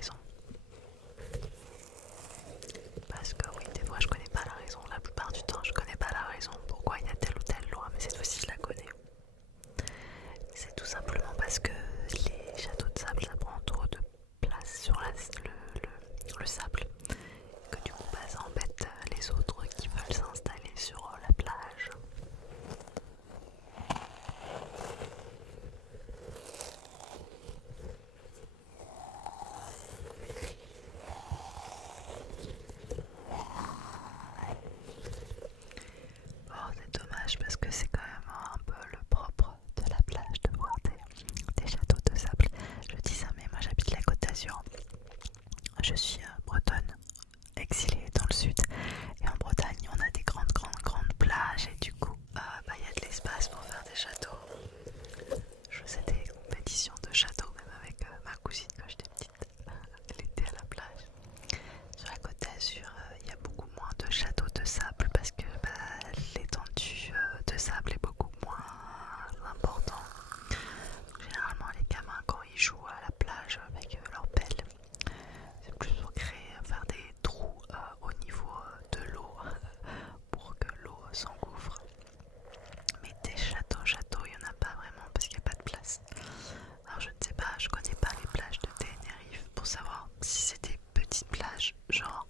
raison. Parce que oui, des fois je connais pas la raison. La plupart du temps je connais pas la raison pourquoi il y a telle ou telle loi, mais cette fois-ci je la connais. C'est tout simplement parce que les châteaux de sable ça prend trop de place sur le sable. Que du coup bah, ça embête les autres qui veulent s'installer sur la plage. Bon, c'est dommage parce que c'est quand même un peu le propre de la plage de voir des châteaux de sable. Je dis ça, mais moi j'habite la Côte d'Azur. Je suis bretonne, exilée dans le sud. Et en Bretagne, on a des grandes plages. Et du coup, bah, y a de l'espace pour faire des châteaux. Je faisais des compétitions de châteaux, même avec ma cousine quand j'étais petite. Elle était à la plage. Sur la Côte d'Azur, il y a beaucoup moins de châteaux de sable parce que bah, l'étendue de sable est beaucoup moins importante. Généralement, les gamins, quand ils jouent à la plage avec leur pelle, c'est plus pour créer, faire des trous au niveau de l'eau pour que l'eau s'engouffre. Mais des châteaux, il n'y en a pas vraiment parce qu'il n'y a pas de place. Alors je ne sais pas, je connais pas les plages de Tenerife pour savoir si c'est des petites plages genre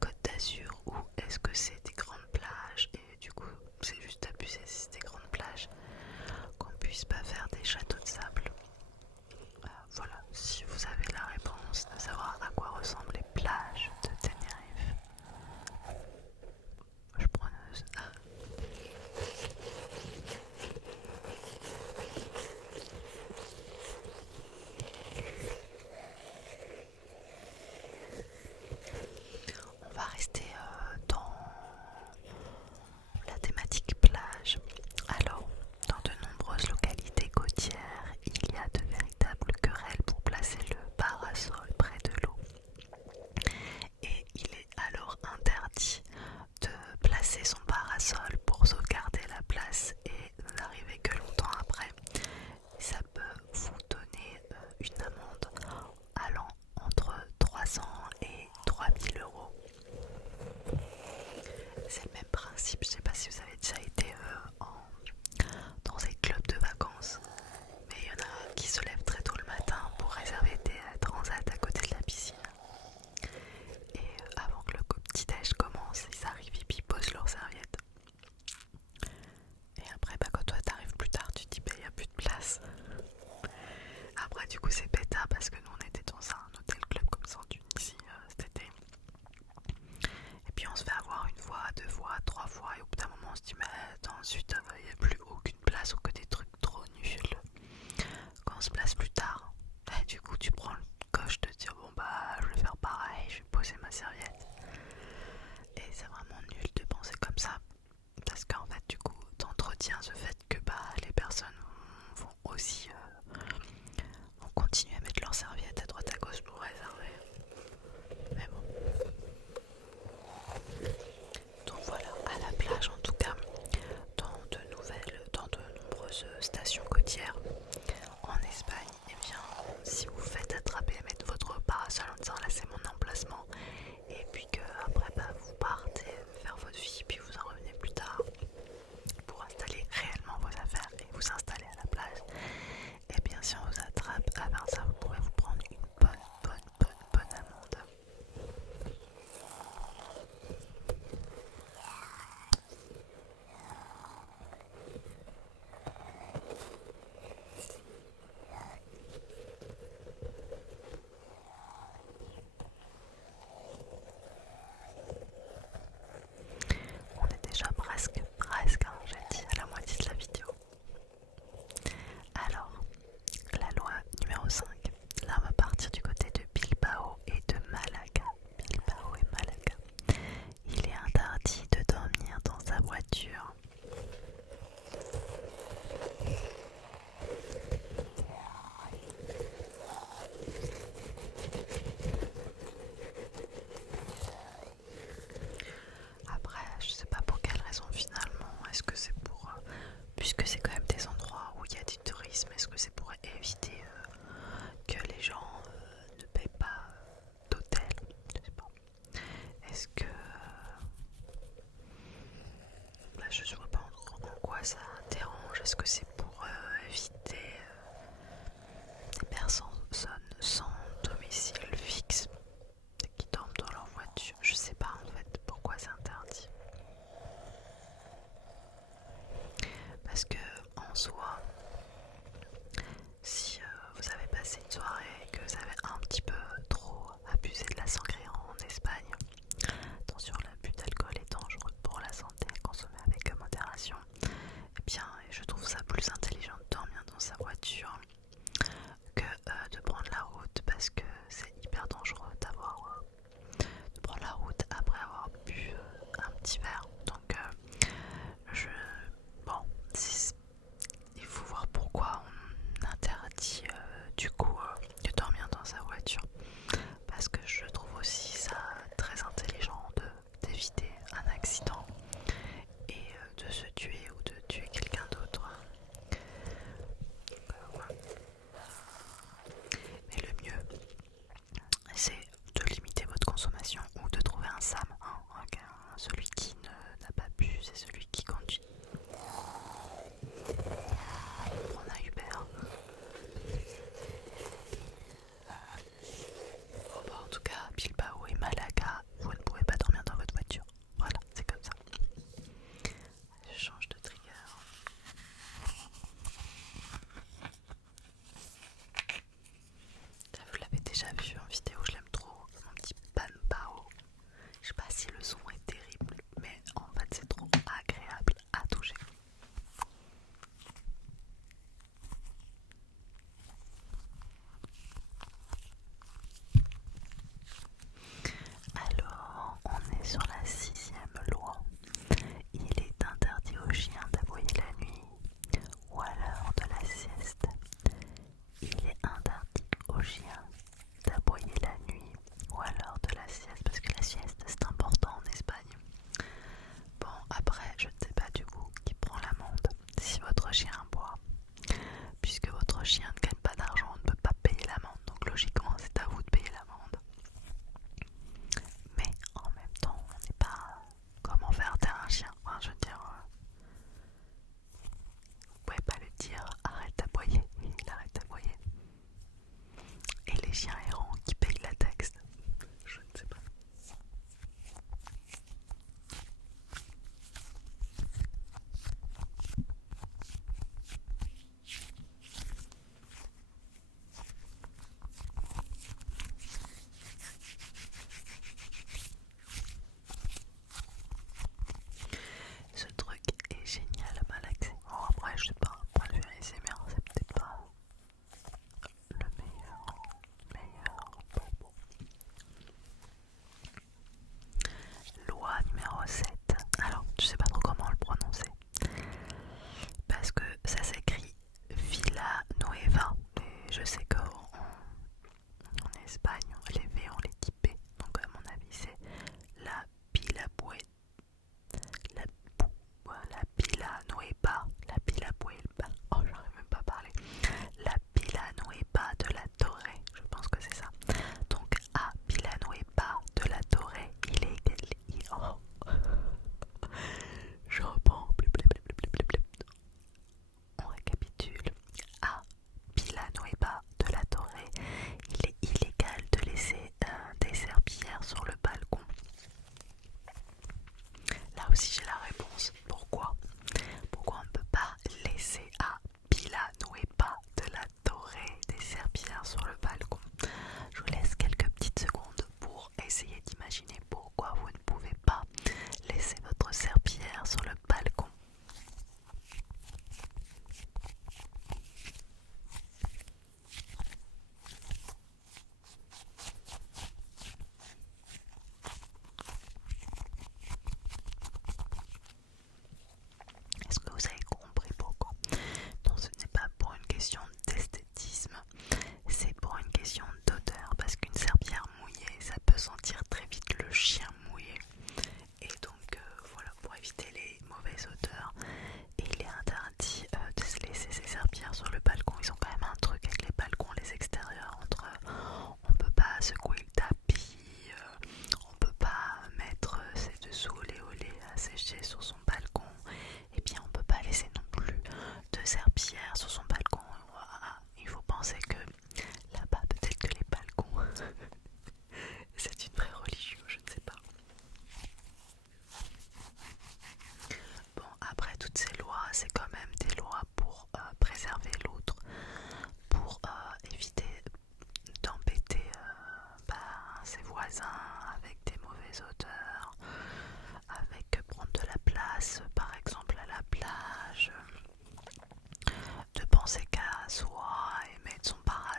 Côte d'Azur ou est-ce que c'est des grandes plages et du coup c'est juste abusé si c'est des grandes plages qu'on puisse pas faire des châteaux de sable. Voilà, si vous avez la réponse de savoir à quoi ressemblent les plages de Tenerife, je preneuse. On va rester dans la thématique plage. Alors, dans de nombreuses localités côtières, il y a de véritables querelles pour placer le parasol près de l'eau. Et il est alors interdit de placer son parasol pour sauvegarder la place et n'arriver que longtemps après. Ça peut vous donner une amende allant entre 300 et 3000 euros. C'est le même principe, je sais pas si vous avez déjà été dans des clubs de vacances, mais il y en a qui se lèvent très tôt le matin pour réserver des transats à côté de la piscine. Et avant que le petit-déj commence, ils arrivent, ils posent leurs serviettes. Et après, bah, quand toi t'arrives plus tard, tu te dis bah y a plus de place. Après du coup c'est bêta parce que nous on était dans un hôtel club comme ça en Tunisie cet été. Et puis on se fait avoir une fois, deux fois, trois fois et au bout d'un moment on se dit mais attends, ensuite il n'y a plus aucune place ou que des trucs trop nuls. Quand on se place plus tard, et du coup tu prends le coche de dire bon bah je vais faire pareil, je vais poser ma serviette. Et c'est vraiment nul de penser comme ça parce qu'en fait du coup t'entretiens ce fait que bah les personnes vont aussi vont continuer à mettre leurs serviettes à droite à gauche pour réserver. Mais bon. Donc voilà, à la plage en tout cas, dans de je vois pas en quoi ça dérange. Est-ce que c'est pour éviter des personnes sans domicile fixe qui dorment dans leur voiture? Je sais pas en fait pourquoi c'est interdit. Parce que en soi, si vous avez passé une soirée et que vous avez un petit peu trop abusé de la sangria en Espagne, attention, l'abus d'alcool est dangereux pour la santé, consommer avec modération. Eh bien, je trouve ça plus intelligent de dormir dans sa voiture que de prendre la route, parce que c'est hyper dangereux de prendre la route après avoir bu un petit verre. Donc, bon, il faut voir pourquoi on interdit du coup de dormir dans sa voiture, parce que je trouve aussi ça très intelligent d'éviter un accident et de se tuer ou de tuer quelqu'un d'autre. Voilà.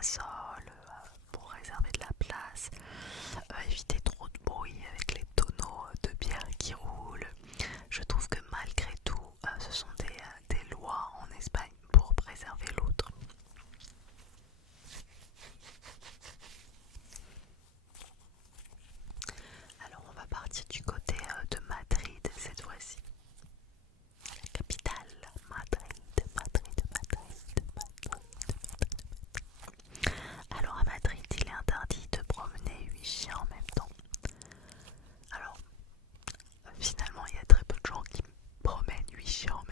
parasols pour réserver de la place, éviter trop de bruit avec les tonneaux de bière qui roulent. Je trouve que malgré tout, ce sont des lois en Espagne pour préserver l'autre. Alors on va partir du côté de Madrid cette fois-ci. La capitale, Madrid. Alors à Madrid, il est interdit de promener 8 chiens en même temps. Alors finalement, il y a très peu de gens qui promènent 8 chiens en